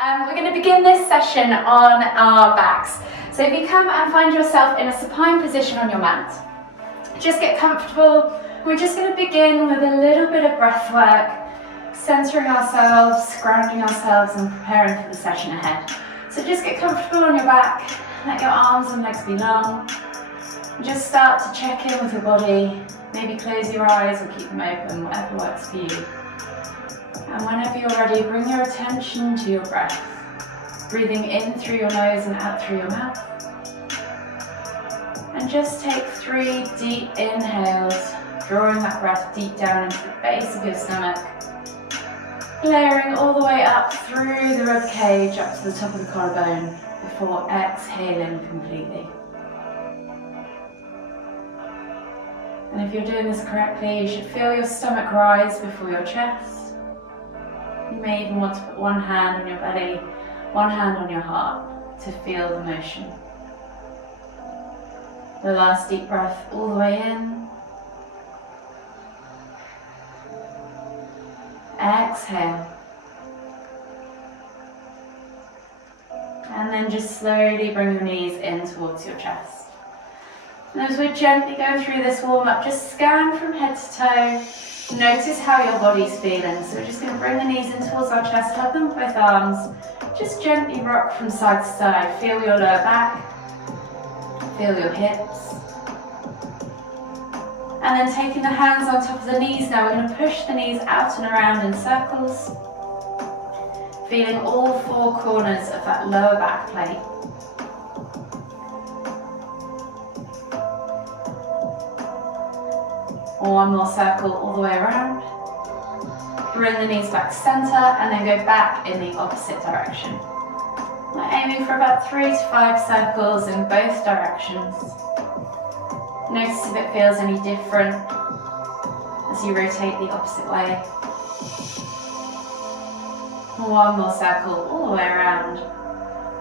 We're going to begin this session on our backs. So if you come and find yourself in a supine position on your mat, just get comfortable. We're just going to begin with a little bit of breath work, centering ourselves, grounding ourselves and preparing for the session ahead. So just get comfortable on your back, let your arms and legs be long. Just start to check in with your body, maybe close your eyes or keep them open, whatever works for you. And whenever you're ready, bring your attention to your breath, breathing in through your nose and out through your mouth. And just take 3 deep inhales, drawing that breath deep down into the base of your stomach, layering all the way up through the rib cage up to the top of the collarbone before exhaling completely. And if you're doing this correctly, you should feel your stomach rise before your chest. You may even want to put one hand on your belly, one hand on your heart to feel the motion. The last deep breath all the way in. Exhale. And then just slowly bring your knees in towards your chest. And as we gently go through this warm-up, just scan from head to toe. Notice how your body's feeling. So we're just going to bring the knees in towards our chest, hug them with both arms. Just gently rock from side to side. Feel your lower back. Feel your hips. And then taking the hands on top of the knees now, we're going to push the knees out and around in circles. Feeling all 4 corners of that lower back plate. One more circle all the way around. Bring the knees back to center and then go back in the opposite direction. We're aiming for about 3 to 5 circles in both directions. Notice if it feels any different as you rotate the opposite way. One more circle all the way around.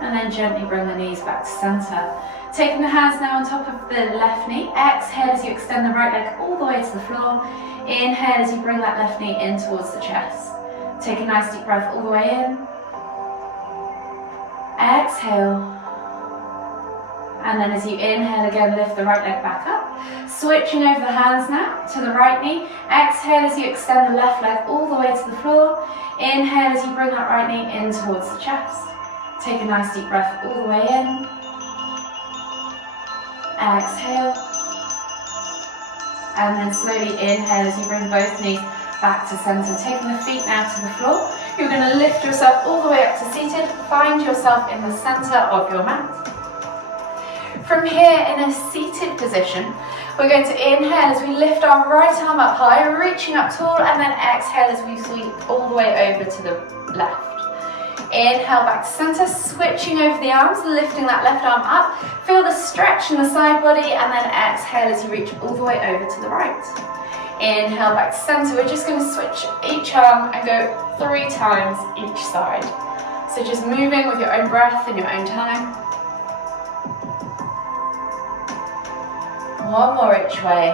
And then gently bring the knees back to center. Taking the hands now on top of the left knee. Exhale as you extend the right leg all the way to the floor. Inhale as you bring that left knee in towards the chest. Take a nice deep breath all the way in. Exhale. And then as you inhale again, lift the right leg back up. Switching over the hands now to the right knee. Exhale as you extend the left leg all the way to the floor. Inhale as you bring that right knee in towards the chest. Take a nice deep breath all the way in. Exhale. And then slowly inhale as you bring both knees back to center. Taking the feet now to the floor. You're going to lift yourself all the way up to seated. Find yourself in the center of your mat. From here, in a seated position, we're going to inhale as we lift our right arm up high, reaching up tall, and then exhale as we sweep all the way over to the left. Inhale back to center, switching over the arms, lifting that left arm up. Feel the stretch in the side body, and then exhale as you reach all the way over to the right. Inhale back to center. We're just going to switch each arm and go 3 times each side. So just moving with your own breath in your own time. One more each way.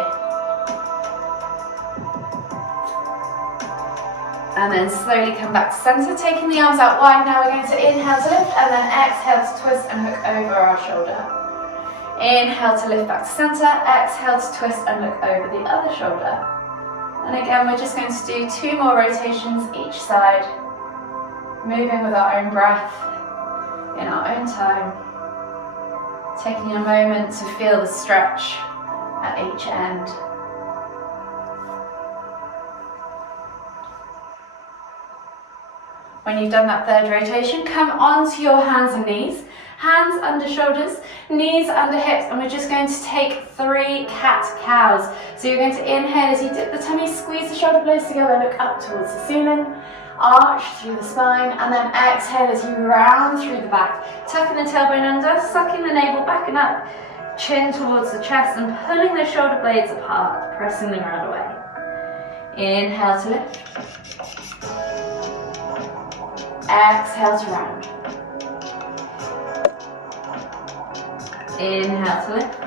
And then slowly come back to center, taking the arms out wide. Now we're going to inhale to lift and then exhale to twist and hook over our shoulder. Inhale to lift back to center, exhale to twist and look over the other shoulder. And again, we're just going to do 2 more rotations each side, moving with our own breath in our own time, taking a moment to feel the stretch at each end. When you've done that 3rd rotation, come onto your hands and knees. Hands under shoulders, knees under hips, and we're just going to take 3 cat-cows. So you're going to inhale as you dip the tummy, squeeze the shoulder blades together, look up towards the ceiling, arch through the spine, and then exhale as you round through the back. Tucking the tailbone under, sucking the navel back and up, chin towards the chest, and pulling the shoulder blades apart, pressing them round away. Inhale to lift. Exhale to round. Inhale to lift.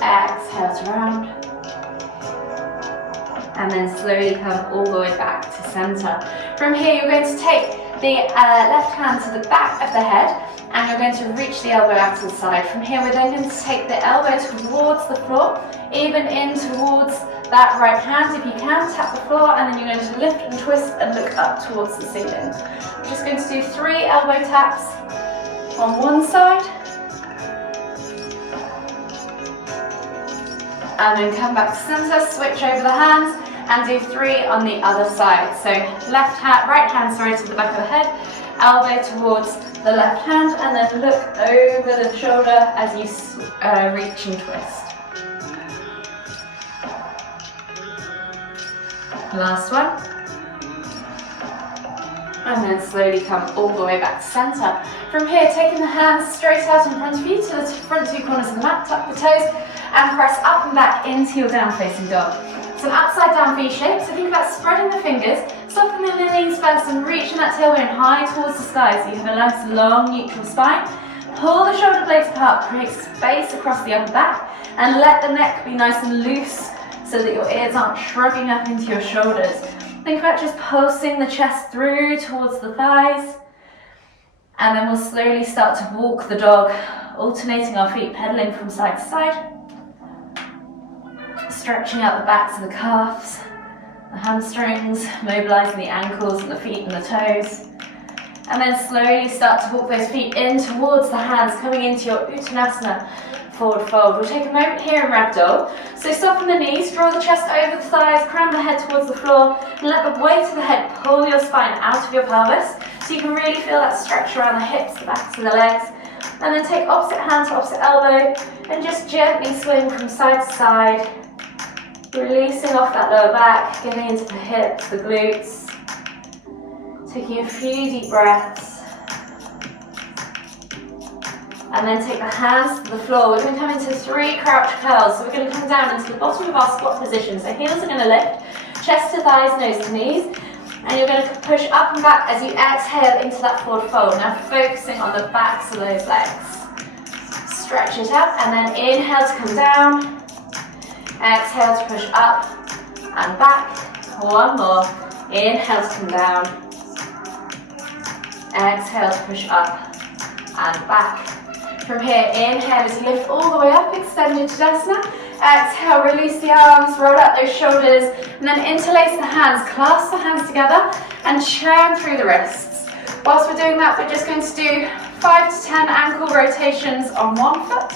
Exhale to round. and then slowly come all the way back to center. From here, you're going to take the left hand to the back of the head, and you're going to reach the elbow out to the side. From here, we're then going to take the elbow towards the floor, even in towards that right hand. If you can, tap the floor, and then you're going to lift and twist and look up towards the ceiling. We're just going to do 3 elbow taps on one side, and then come back to center, switch over the hands, and do 3 on the other side. So right hand, to the back of the head, elbow towards the left hand, and then look over the shoulder as you reach and twist. Last one. And then slowly come all the way back to center. From here, taking the hands straight out in front of you to the front 2 corners of the mat, tuck the toes, and press up and back into your down facing dog. It's an upside down V shape, so think about spreading the fingers, softening the knees first, and reaching that tailbone high towards the sky so you have a nice long neutral spine. Pull the shoulder blades apart, create space across the upper back, and let the neck be nice and loose so that your ears aren't shrugging up into your shoulders. Think about just pulsing the chest through towards the thighs, and then we'll slowly start to walk the dog, alternating our feet, pedaling from side to side, stretching out the backs of the calves, the hamstrings, mobilizing the ankles and the feet and the toes, and then slowly start to walk those feet in towards the hands, coming into your Uttanasana forward fold. We'll take a moment here in ragdoll. So soften the knees, draw the chest over the thighs, crown the head towards the floor, and let the weight of the head pull your spine out of your pelvis so you can really feel that stretch around the hips, the backs of the legs. And then take opposite hand to opposite elbow and just gently swing from side to side, releasing off that lower back, getting into the hips, the glutes, taking a few deep breaths. And then take the hands to the floor. We're going to come into 3 crouch curls. So we're going to come down into the bottom of our squat position. So heels are going to lift, chest to thighs, nose to knees. And you're going to push up and back as you exhale into that forward fold. Now focusing on the backs of those legs. Stretch it up, and then inhale to come down. Exhale to push up and back. One more. Inhale to come down. Exhale to push up and back. From here, inhale as you lift all the way up, extend into Tadasana. Exhale, release the arms, roll out those shoulders, and then interlace the hands, clasp the hands together, and churn through the wrists. Whilst we're doing that, we're just going to do 5 to 10 ankle rotations on one foot.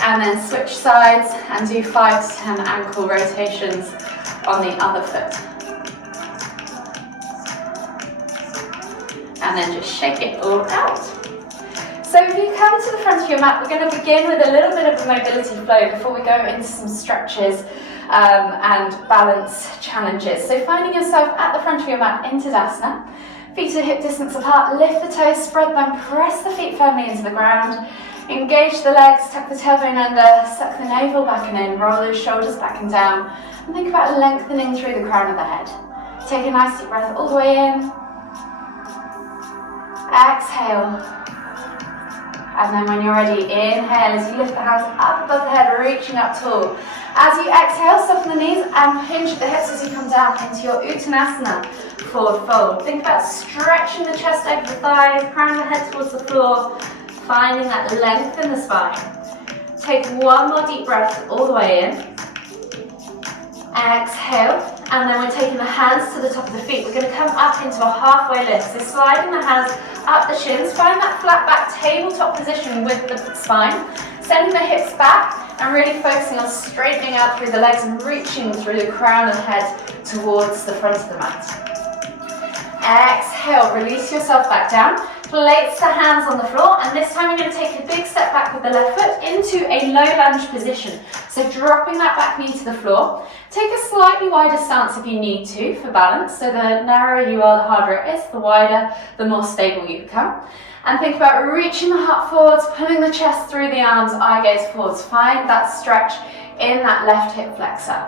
And then switch sides and do 5 to 10 ankle rotations on the other foot. And then just shake it all out. So if you come to the front of your mat, we're going to begin with a little bit of a mobility flow before we go into some stretches and balance challenges. So finding yourself at the front of your mat in Tadasana, feet are hip distance apart, lift the toes, spread them, press the feet firmly into the ground, engage the legs, tuck the tailbone under, suck the navel back and in, roll those shoulders back and down, and think about lengthening through the crown of the head. Take a nice deep breath all the way in. Exhale, and then when you're ready, inhale as you lift the hands up above the head, reaching up tall. As you exhale, soften the knees and hinge the hips as you come down into your Uttanasana forward fold. Think about stretching the chest over the thighs, crown the head towards the floor, finding that length in the spine. Take one more deep breath all the way in. Exhale, and then we're taking the hands to the top of the feet. We're going to come up into a halfway lift. So sliding the hands up the shins, find that flat back tabletop position with the spine, sending the hips back and really focusing on straightening out through the legs and reaching through the crown of the head towards the front of the mat. Exhale, release yourself back down. Place the hands on the floor, and this time you're going to take a big step back with the left foot into a low lunge position. So dropping that back knee to the floor. Take a slightly wider stance if you need to for balance. So the narrower you are, the harder it is. The wider, the more stable you become. And think about reaching the heart forwards, pulling the chest through the arms, eye gaze forwards. Find that stretch in that left hip flexor.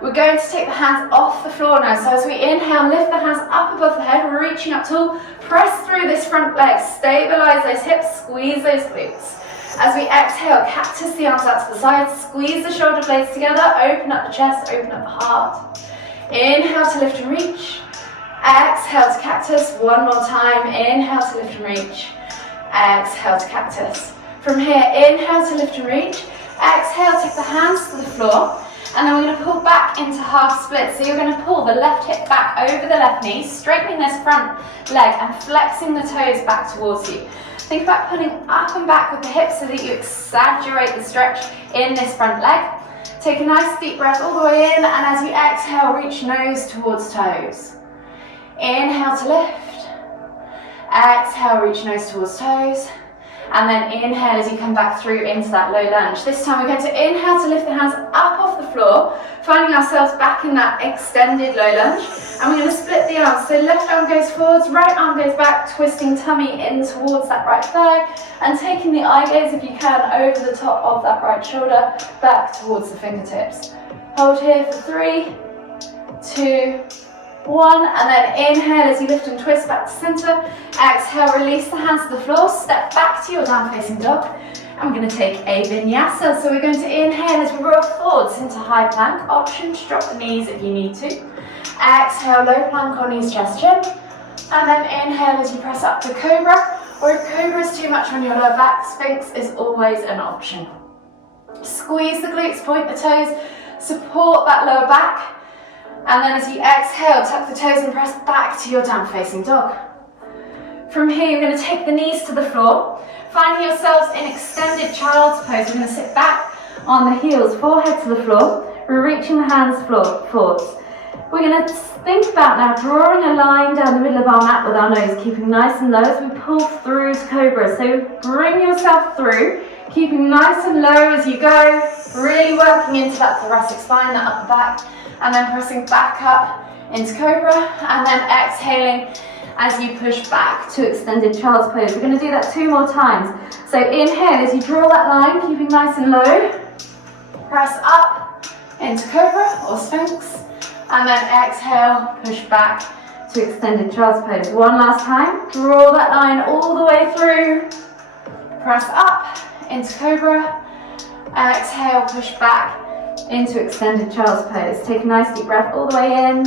We're going to take the hands off the floor now. So as we inhale, lift the hands up above the head, reaching up tall. Press through this front leg, stabilize those hips, squeeze those glutes. As we exhale, cactus the arms out to the side, squeeze the shoulder blades together, open up the chest, open up the heart. Inhale to lift and reach. Exhale to cactus, one more time. Inhale to lift and reach. Exhale to cactus. From here, inhale to lift and reach. Exhale, take the hands to the floor. And then we're going to pull back into half split. So you're going to pull the left hip back over the left knee, straightening this front leg and flexing the toes back towards you. Think about pulling up and back with the hips so that you exaggerate the stretch in this front leg. Take a nice deep breath all the way in, and as you exhale, reach nose towards toes. Inhale to lift. Exhale, reach nose towards toes. And then inhale as you come back through into that low lunge. This time we're going to inhale to lift the hands up off the floor, finding ourselves back in that extended low lunge. And we're going to split the arms. So left arm goes forwards, right arm goes back, twisting tummy in towards that right thigh, and taking the eye gaze, if you can, over the top of that right shoulder, back towards the fingertips. Hold here for 3, 2, 1, and then inhale as you lift and twist back to center. Exhale, release the hands to the floor, step back to your down facing dog. And we're going to take a vinyasa. So we're going to inhale as we roll forwards into high plank. Option to drop the knees if you need to. Exhale, low plank or knees, chest, chin. And then inhale as you press up to cobra. Or if cobra is too much on your lower back, sphinx is always an option. Squeeze the glutes, point the toes, support that lower back. And then as you exhale, tuck the toes and press back to your down facing dog. From here, you're going to take the knees to the floor, finding yourselves in extended child's pose. We're going to sit back on the heels, forehead to the floor. We're reaching the hands forwards. We're going to think about now drawing a line down the middle of our mat with our nose, keeping nice and low as we pull through to cobra. So bring yourself through, keeping nice and low as you go, really working into that thoracic spine, that upper back. And then pressing back up into cobra, and then exhaling as you push back to extended child's pose. We're going to do that 2 more times. So inhale as you draw that line, keeping nice and low. Press up into cobra or sphinx, and then exhale, push back to extended child's pose. One last time. Draw that line all the way through. Press up into cobra. Exhale, push back into extended child's pose. Take a nice deep breath all the way in.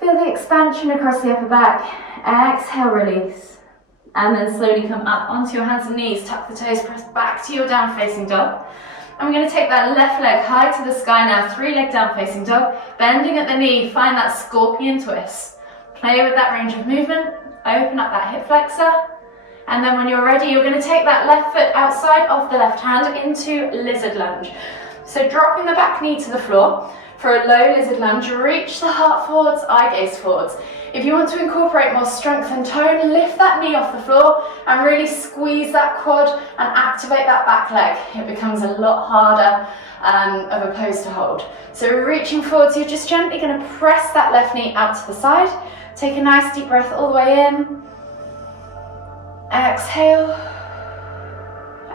Feel the expansion across the upper back. Exhale, release. And then slowly come up onto your hands and knees. Tuck the toes, press back to your down facing dog. And we're going to take that left leg high to the sky now. 3-leg down facing dog. Bending at the knee, find that scorpion twist. Play with that range of movement. Open up that hip flexor. And then when you're ready, you're going to take that left foot outside of the left hand into lizard lunge. So dropping the back knee to the floor for a low lizard lunge, reach the heart forwards, eye gaze forwards. If you want to incorporate more strength and tone, lift that knee off the floor and really squeeze that quad and activate that back leg. It becomes a lot harder of a pose to hold. So reaching forwards, you're just gently going to press that left knee out to the side. Take a nice deep breath all the way in. Exhale.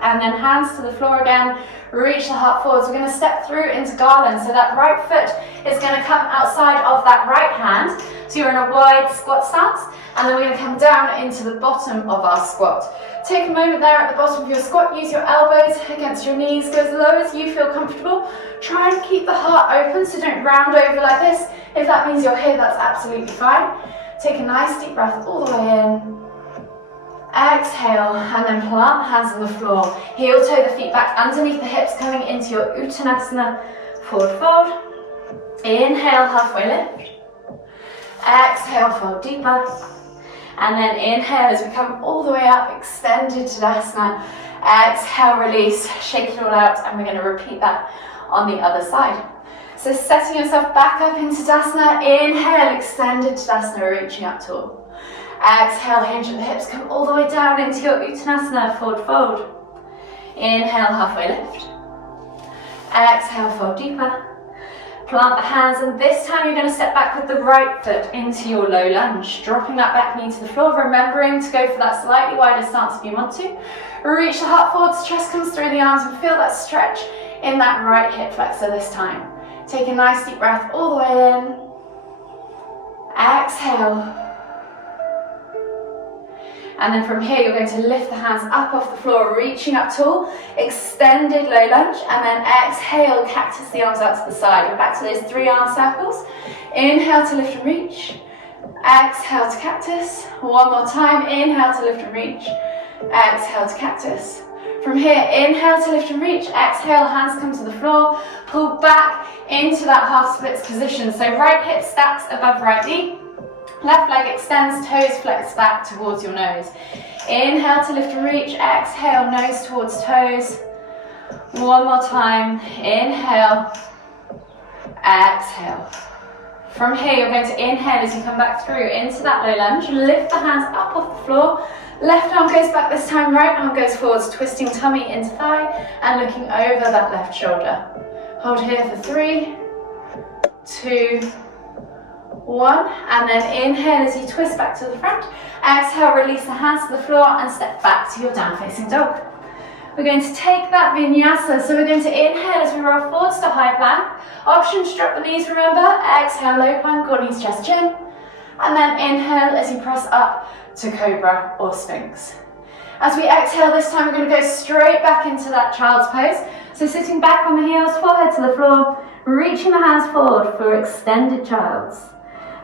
And then hands to the floor again. Reach the heart forwards. We're going to step through into garland. So that right foot is going to come outside of that right hand. So you're in a wide squat stance. And then we're going to come down into the bottom of our squat. Take a moment there at the bottom of your squat. Use your elbows against your knees. Go as low as you feel comfortable. Try and keep the heart open, so don't round over like this. If that means you're here, that's absolutely fine. Take a nice deep breath all the way in. Exhale, and then plant the hands on the floor. Heel toe the feet back underneath the hips, coming into your Uttanasana forward fold. Inhale, halfway lift. Exhale, fold deeper. And then inhale as we come all the way up, extended Tadasana. Exhale, release, shake it all out, and we're going to repeat that on the other side. So setting yourself back up into Tadasana. Inhale, extended Tadasana, reaching up tall. Exhale, hinge at the hips, come all the way down into your Uttanasana, forward fold. Inhale, halfway lift. Exhale, fold deeper. Plant the hands, and this time you're going to step back with the right foot into your low lunge, dropping that back knee to the floor, remembering to go for that slightly wider stance if you want to. Reach the heart forwards, chest comes through the arms, and feel that stretch in that right hip flexor this time. Take a nice deep breath all the way in. Exhale. And then from here, you're going to lift the hands up off the floor, reaching up tall, extended low lunge, and then exhale, cactus the arms out to the side. You're back to those 3 arm circles. Inhale to lift and reach. Exhale to cactus. One more time. Inhale to lift and reach. Exhale to cactus. From here, inhale to lift and reach. Exhale, hands come to the floor. Pull back into that half splits position. So right hip stacks above right knee. Left leg extends, toes flex back towards your nose. Inhale to lift and reach. Exhale, nose towards toes. One more time. Inhale. Exhale. From here, you're going to inhale as you come back through into that low lunge. Lift the hands up off the floor. Left arm goes back this time, right arm goes forwards, twisting tummy into thigh and looking over that left shoulder. Hold here for 3, 2, 1, and then inhale as you twist back to the front. Exhale, release the hands to the floor and step back to your down facing dog. We're going to take that vinyasa, so we're going to inhale as we roll forwards to high plank. Option to drop the knees, remember. Exhale, low plank or knees, chest, chin. And then inhale as you press up to cobra or sphinx. As we exhale this time, we're going to go straight back into that child's pose. So sitting back on the heels, forehead to the floor, reaching the hands forward for extended child's.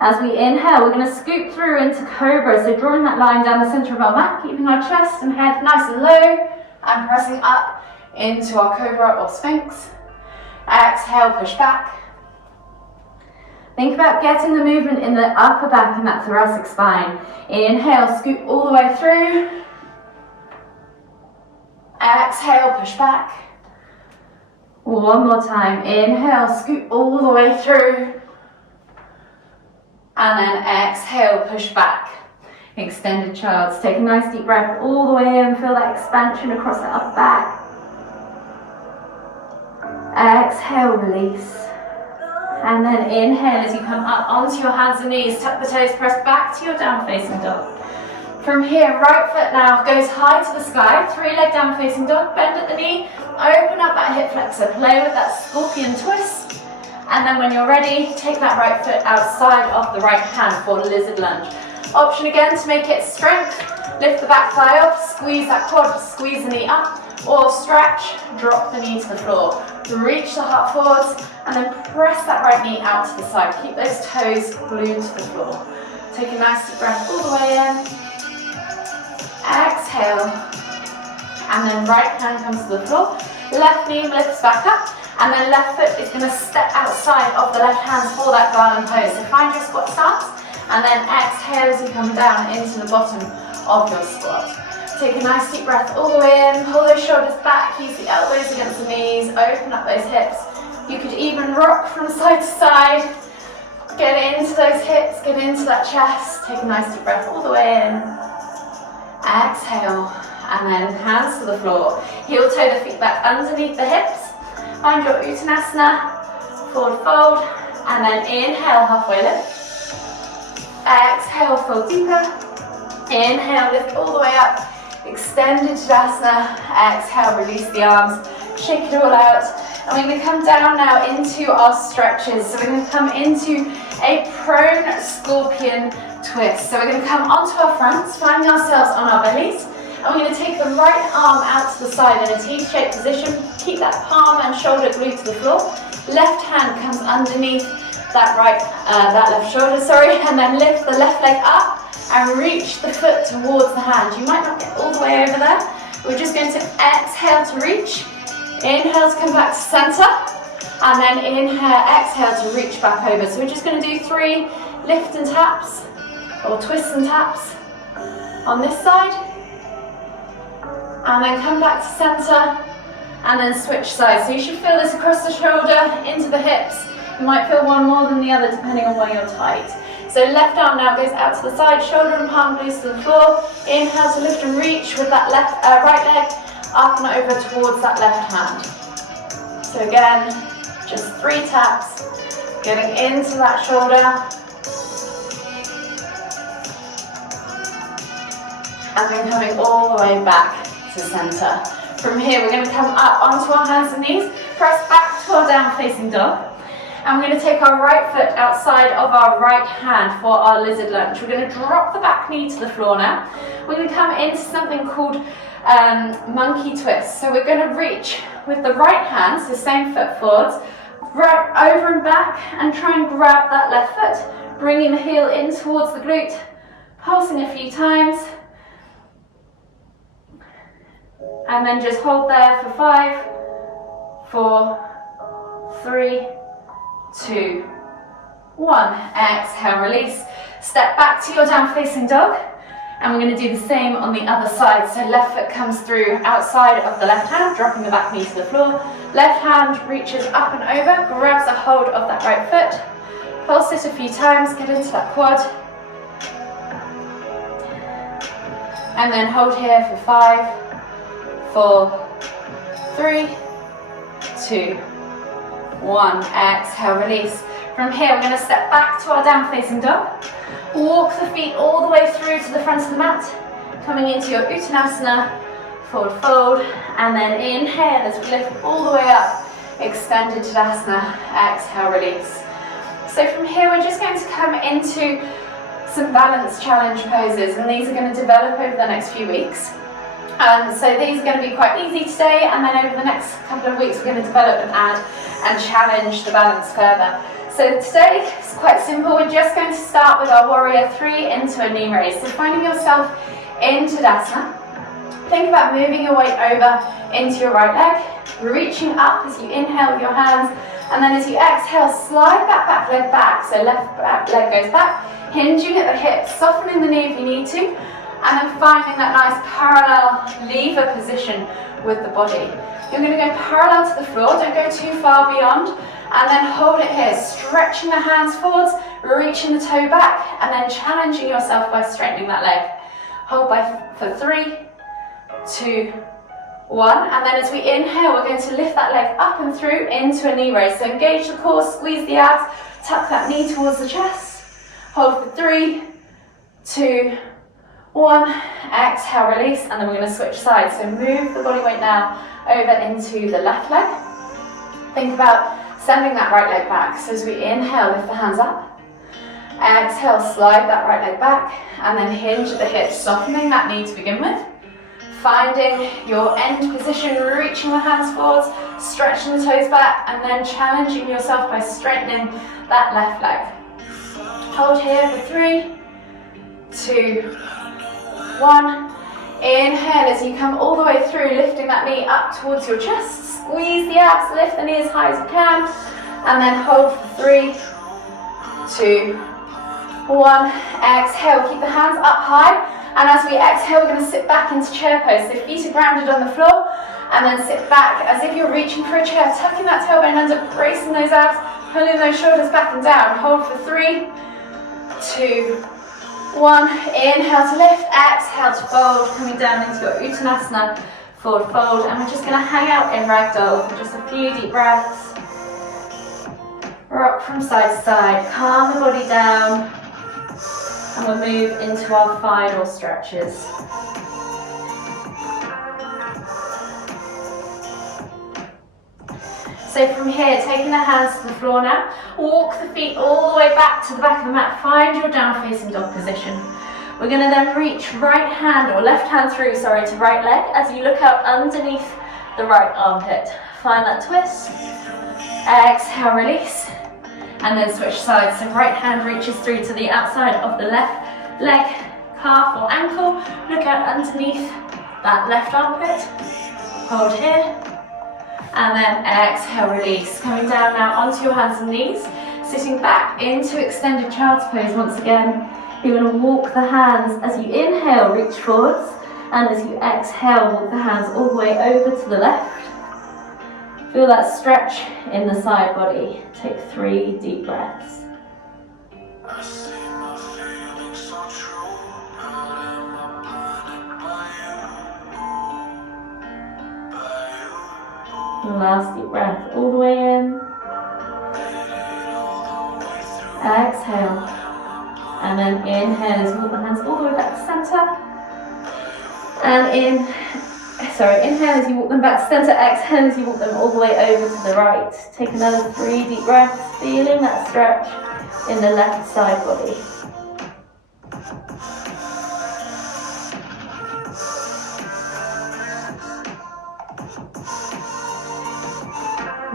As we inhale, we're going to scoop through into cobra, so drawing that line down the center of our mat, keeping our chest and head nice and low, and pressing up into our cobra or sphinx. Exhale, push back. Think about getting the movement in the upper back and that thoracic spine. Inhale, scoop all the way through. Exhale, push back. One more time. Inhale, scoop all the way through. And then exhale, push back. Extended child's. Take a nice deep breath all the way in. Feel that expansion across the upper back. Exhale, release. And then inhale as you come up onto your hands and knees. Tuck the toes, press back to your down facing dog. From here, right foot now goes high to the sky. 3-leg down facing dog. Bend at the knee. Open up that hip flexor. Play with that scorpion twist. And then when you're ready, take that right foot outside of the right hand for lizard lunge. Option again to make it strength. Lift the back thigh up, squeeze that quad, squeeze the knee up, or stretch, drop the knee to the floor. Reach the heart forwards, and then press that right knee out to the side. Keep those toes glued to the floor. Take a nice deep breath all the way in. Exhale. And then right hand comes to the floor. Left knee lifts back up. And then left foot is going to step outside of the left hand for that garland pose. So find your squat stance. And then exhale as you come down into the bottom of your squat. Take a nice deep breath all the way in. Pull those shoulders back. Use the elbows against the knees. Open up those hips. You could even rock from side to side. Get into those hips. Get into that chest. Take a nice deep breath all the way in. Exhale. And then hands to the floor. Heel toe the feet back underneath the hips. Find your Uttanasana. Forward fold. And then inhale, halfway lift. Exhale, fold deeper. Inhale, lift all the way up. Extended Tadasana. Exhale, release the arms. Shake it all out. And we're going to come down now into our stretches. So we're going to come into a prone scorpion twist. So we're going to come onto our fronts, finding ourselves on our bellies. And we're going to take the right arm out to the side in a T-shaped position. Keep that palm and shoulder glued to the floor. Left hand comes underneath that left shoulder, and then lift the left leg up and reach the foot towards the hand. You might not get all the way over there. We're just going to exhale to reach. Inhale to come back to center. And then inhale, exhale to reach back over. So we're just going to do 3 lift and taps, or twists and taps on this side. And then come back to center. And then switch sides. So you should feel this across the shoulder, into the hips. You might feel one more than the other depending on where you're tight. So left arm now goes out to the side, shoulder and palm glues to the floor. Inhale to lift and reach with that right leg up and over towards that left hand. So again, just 3 taps, getting into that shoulder. And then coming all the way back to center. From here, we're going to come up onto our hands and knees, press back to our down facing dog. And we're going to take our right foot outside of our right hand for our lizard lunge. We're going to drop the back knee to the floor now. We're going to come into something called monkey twist. So we're going to reach with the right hand, so same foot forwards, right over and back, and try and grab that left foot, bringing the heel in towards the glute, pulsing a few times. And then just hold there for 5, 4, 3, 2, 1. Exhale, release. Step back to your down facing dog. And we're going to do the same on the other side. So left foot comes through outside of the left hand, dropping the back knee to the floor. Left hand reaches up and over, grabs a hold of that right foot. Pulse it a few times, get into that quad. And then hold here for 5, 4, 3, 2, 1. Exhale, release. From here, we're going to step back to our down facing dog. Walk the feet all the way through to the front of the mat, coming into your Uttanasana, forward fold, and then inhale as we lift all the way up, extended Tadasana, exhale, release. So from here, we're just going to come into some balance challenge poses, and these are going to develop over the next few weeks. So these are going to be quite easy today, and then over the next couple of weeks, we're going to develop and add and challenge the balance further. So today, it's quite simple. We're just going to start with our warrior 3 into a knee raise. So finding yourself in Tadasana. Think about moving your weight over into your right leg, reaching up as you inhale with your hands, and then as you exhale, slide that back leg back. So left back leg goes back, hinging at the hips, softening the knee if you need to, and then finding that nice parallel lever position with the body. You're going to go parallel to the floor, don't go too far beyond. And then hold it here, stretching the hands forwards, reaching the toe back, and then challenging yourself by straightening that leg. Hold for 3, 2, 1. And then as we inhale, we're going to lift that leg up and through into a knee raise. So engage the core, squeeze the abs, tuck that knee towards the chest. Hold for 3, 2, 1. Exhale, release, and then we're going to switch sides. So move the body weight now over into the left leg. Think about sending that right leg back. So as we inhale, lift the hands up. Exhale, slide that right leg back, and then hinge at the hips, softening that knee to begin with. Finding your end position, reaching the hands forwards, stretching the toes back, and then challenging yourself by straightening that left leg. Hold here for 3, 2, 1. Inhale as you come all the way through, lifting that knee up towards your chest. Squeeze the abs, lift the knee as high as you can, and then hold for 3, 2, 1. Exhale, keep the hands up high, and as we exhale, we're going to sit back into chair pose. So feet are grounded on the floor, and then sit back as if you're reaching for a chair, tucking that tailbone under, bracing those abs, pulling those shoulders back and down. Hold for 3, 2, 1. Inhale to lift, exhale to fold, coming down into your Uttanasana, forward fold, and we're just going to hang out in ragdoll for just a few deep breaths. Rock from side to side, calm the body down, and we'll move into our final stretches. So from here, taking the hands to the floor now, walk the feet all the way back to the back of the mat, find your down facing dog position. We're going to then reach right hand or left hand through, to right leg as you look out underneath the right armpit. Find that twist. Exhale, release. And then switch sides. So right hand reaches through to the outside of the left leg, calf or ankle. Look out underneath that left armpit. Hold here. And then exhale, release. Coming down now onto your hands and knees. Sitting back into extended child's pose once again. You're going to walk the hands as you inhale, reach forwards, and as you exhale, walk the hands all the way over to the left. Feel that stretch in the side body. Take 3 deep breaths. Last deep breath all the way in. Exhale. And then inhale as you walk the hands all the way back to center. And in, Inhale as you walk them back to center, exhale as you walk them all the way over to the right. Take another 3 deep breaths, feeling that stretch in the left side body.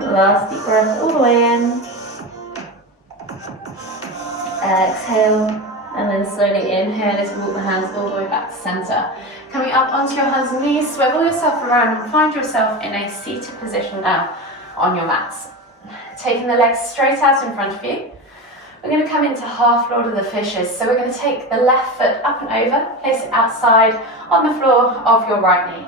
Last deep breath all the way in. Exhale, and then slowly inhale as you walk the hands all the way back to center. Coming up onto your hands and knees, swivel yourself around and find yourself in a seated position now on your mats. Taking the legs straight out in front of you. We're going to come into half Lord of the Fishes. So we're going to take the left foot up and over, place it outside on the floor of your right knee.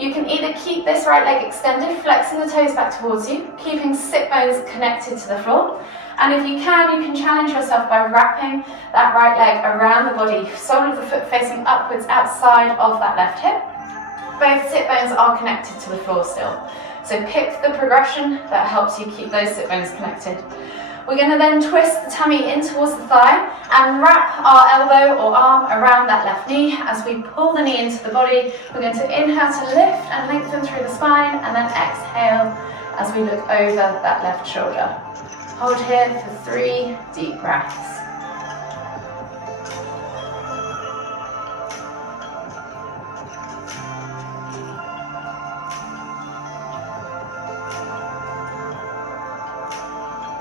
You can either keep this right leg extended, flexing the toes back towards you, keeping sit bones connected to the floor. And if you can challenge yourself by wrapping that right leg around the body, sole of the foot facing upwards outside of that left hip. Both sit bones are connected to the floor still. So pick the progression that helps you keep those sit bones connected. We're going to then twist the tummy in towards the thigh and wrap our elbow or arm around that left knee as we pull the knee into the body. We're going to inhale to lift and lengthen through the spine, and then exhale as we look over that left shoulder. Hold here for 3 deep breaths.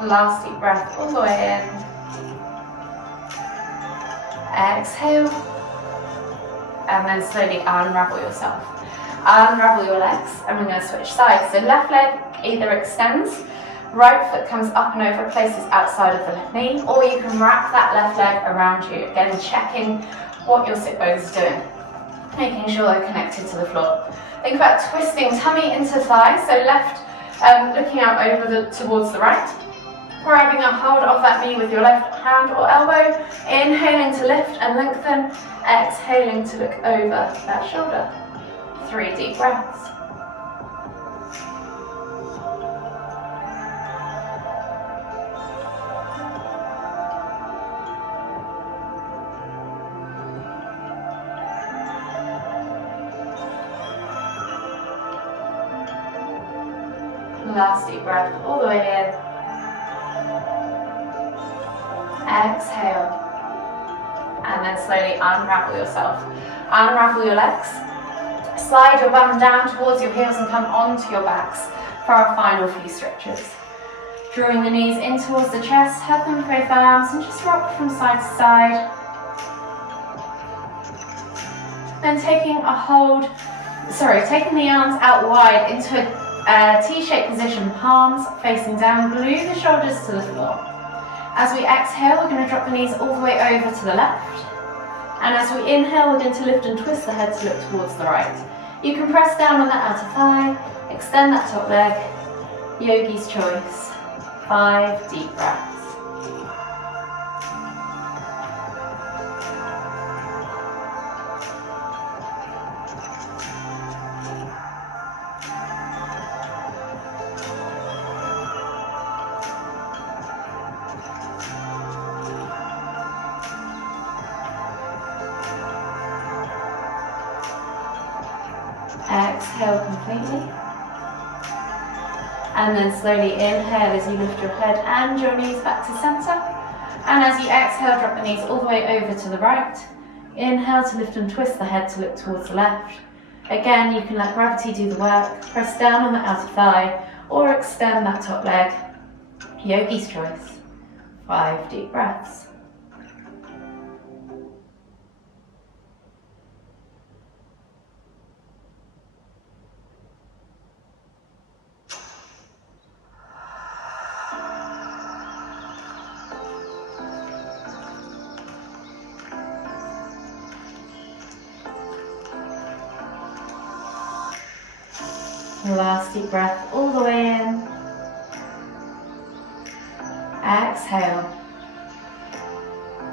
Last deep breath all the way in. Exhale. And then slowly unravel yourself. Unravel your legs, and we're going to switch sides. So left leg either extends, right foot comes up and over, places outside of the left knee, or you can wrap that left leg around you. Again, checking what your sit bones are doing, making sure they're connected to the floor. Think about twisting tummy into thigh, so left looking out over towards the right. Grabbing a hold of that knee with your left hand or elbow, inhaling to lift and lengthen, exhaling to look over that shoulder. 3 deep breaths. Last deep breath all the way in. Exhale, and then slowly unravel yourself. Unravel your legs. Slide your bum down towards your heels and come onto your backs for our final few stretches. Drawing the knees in towards the chest, hug them with both arms and just rock from side to side. Then taking the arms out wide into a T-shaped position, palms facing down, glue the shoulders to the floor. As we exhale, we're going to drop the knees all the way over to the left. And as we inhale, we're going to lift and twist the head to look towards the right. You can press down on that outer thigh, extend that top leg. Yogi's choice. 5 deep breaths. Exhale completely, and then slowly inhale as you lift your head and your knees back to center, and as you exhale, drop the knees all the way over to the right. Inhale to lift and twist the head to look towards the left. Again, you can let gravity do the work. Press down on the outer thigh or extend that top leg. Yogi's choice. 5 deep breaths. Last deep breath all the way in. Exhale.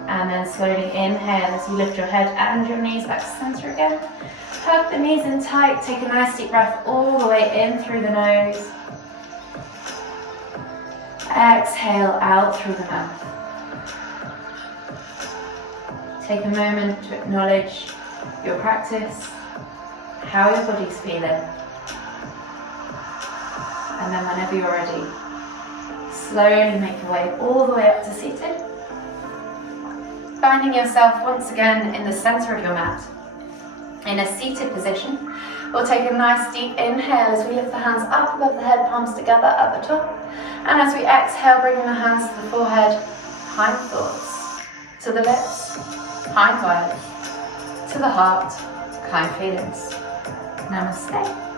And then slowly inhale as you lift your head and your knees back to center again. Hug the knees in tight. Take a nice deep breath all the way in through the nose. Exhale out through the mouth. Take a moment to acknowledge your practice, how your body's feeling. And then whenever you're ready, slowly make your way all the way up to seated. Finding yourself once again in the center of your mat. In a seated position, we'll take a nice deep inhale as we lift the hands up above the head, palms together at the top. And as we exhale, bringing the hands to the forehead, kind thoughts. To the lips, kind words. To the heart, kind feelings. Namaste.